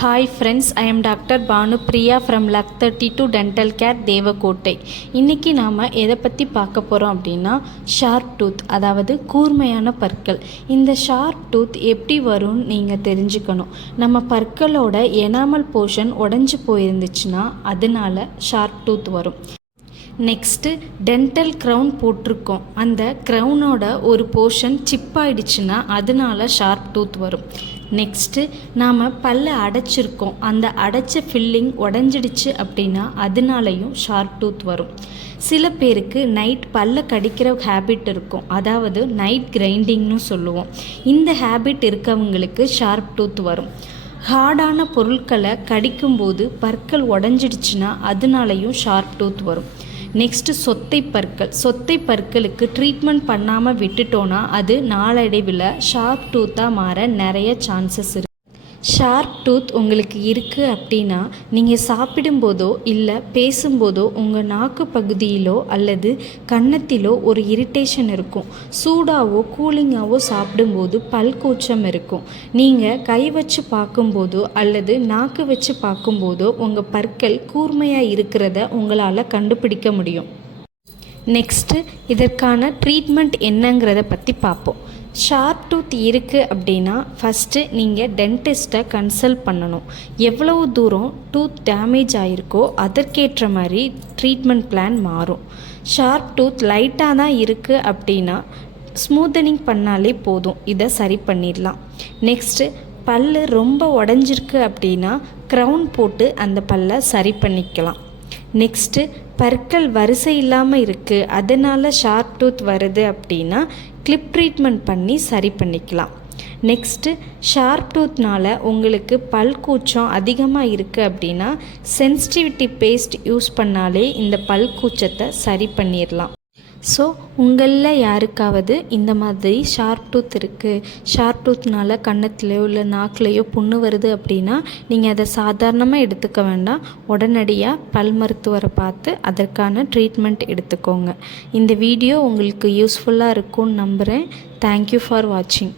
Hi friends, I am Dr. Banu Priya from Luck 32 Dental Care Devakottai. இன்னைக்கு நாம் எதை பற்றி பார்க்க போகிறோம் அப்படின்னா ஷார்ப் டூத், அதாவது கூர்மையான பற்கள். இந்த ஷார்ப் டூத் எப்படி வரும்னு நீங்கள் தெரிஞ்சுக்கணும். நம்ம பற்களோட எனாமல் போர்ஷன் உடஞ்சி போயிருந்துச்சுன்னா அதனால ஷார்ப் டூத் வரும். நெக்ஸ்ட்டு டென்டல் க்ரௌன் போட்டிருக்கோம், அந்த க்ரௌனோட ஒரு போர்ஷன் சிப் ஆயிடுச்சுன்னா அதனால ஷார்ப் டூத் வரும். நெக்ஸ்ட்டு நாம் பல்ல அடைச்சிருக்கோம், அந்த அடைச்ச ஃபில்லிங் உடஞ்சிடுச்சு அப்படின்னா அதனாலையும் ஷார்ப் டூத் வரும். சில பேருக்கு நைட் பல்ல கடிக்கிற ஹேபிட் இருக்கும், அதாவது நைட் கிரைண்டிங்னு சொல்லுவோம். இந்த ஹேபிட் இருக்கவங்களுக்கு ஷார்ப் டூத் வரும். ஹார்டான பொருட்களை கடிக்கும்போது பற்கள் உடஞ்சிடுச்சுன்னா அதனாலையும் ஷார்ப் டூத் வரும். நெக்ஸ்ட்டு சொத்தை பற்களுக்கு ட்ரீட்மெண்ட் பண்ணாமல் விட்டுட்டோன்னா அது நாளடைவில் ஷார்ப் டூத்தாக மாற நிறைய சான்சஸ் இருக்குது. ஷார்ப் டூத் உங்களுக்கு இருக்குது அப்படின்னா நீங்கள் சாப்பிடும்போதோ இல்லை பேசும்போதோ உங்கள் நாக்கு பகுதியிலோ அல்லது கன்னத்திலோ ஒரு இரிட்டேஷன் இருக்கும். சூடாவோ கூலிங்காவோ சாப்பிடும்போது பல் கூச்சம் இருக்கும். நீங்கள் கை வச்சு பார்க்கும்போதோ அல்லது நாக்கு வச்சு பார்க்கும்போதோ உங்கள் பற்கள் கூர்மையாக இருக்கிறத உங்களால் கண்டுபிடிக்க முடியும். நெக்ஸ்ட்டு இதற்கான ட்ரீட்மெண்ட் என்னங்கிறத பற்றி பார்ப்போம். ஷார்ப் டூத் இருக்குது அப்படின்னா ஃபஸ்ட்டு நீங்கள் டென்டிஸ்ட்டை கன்சல்ட் பண்ணணும். எவ்வளவு தூரம் டூத் டேமேஜ் ஆகிருக்கோ அதற்கேற்ற மாதிரி ட்ரீட்மெண்ட் பிளான் மாறும். ஷார்ப் டூத் லைட்டாக தான் இருக்குது அப்படின்னா ஸ்மூத்தனிங் பண்ணாலே போதும், இதை சரி பண்ணிடலாம். நெக்ஸ்ட்டு பல் ரொம்ப உடஞ்சிருக்கு அப்படின்னா க்ரௌன் போட்டு அந்த பல்லை சரி பண்ணிக்கலாம். நெக்ஸ்ட்டு பற்கள் வரிசை இல்லாமல் இருக்குது, அதனால் ஷார்ப் டூத் வருது அப்படின்னா கிளிப் ட்ரீட்மெண்ட் பண்ணி சரி பண்ணிக்கலாம். நெக்ஸ்ட்டு ஷார்ப் டூத்னால் உங்களுக்கு பல் கூச்சம் அதிகமாக இருக்குது அப்படின்னா சென்சிட்டிவிட்டி பேஸ்ட் யூஸ் பண்ணாலே இந்த பல் கூச்சத்தை சரி பண்ணிடலாம். ஸோ உங்களில் யாருக்காவது இந்த மாதிரி ஷார்ப் டூத் இருக்குது, ஷார்ப் டூத்னால் கன்னத்துலையோ இல்லை நாக்குலையோ புண்ணு வருது அப்படின்னா நீங்கள் அதை சாதாரணமாக எடுத்துக்க வேண்டாம். உடனடியாக பல் மருத்துவரை பார்த்து அதற்கான ட்ரீட்மெண்ட் எடுத்துக்கோங்க. இந்த வீடியோ உங்களுக்கு யூஸ்ஃபுல்லாக இருக்கும்னு நம்புகிறேன். தேங்க்யூ ஃபார் வாட்சிங்.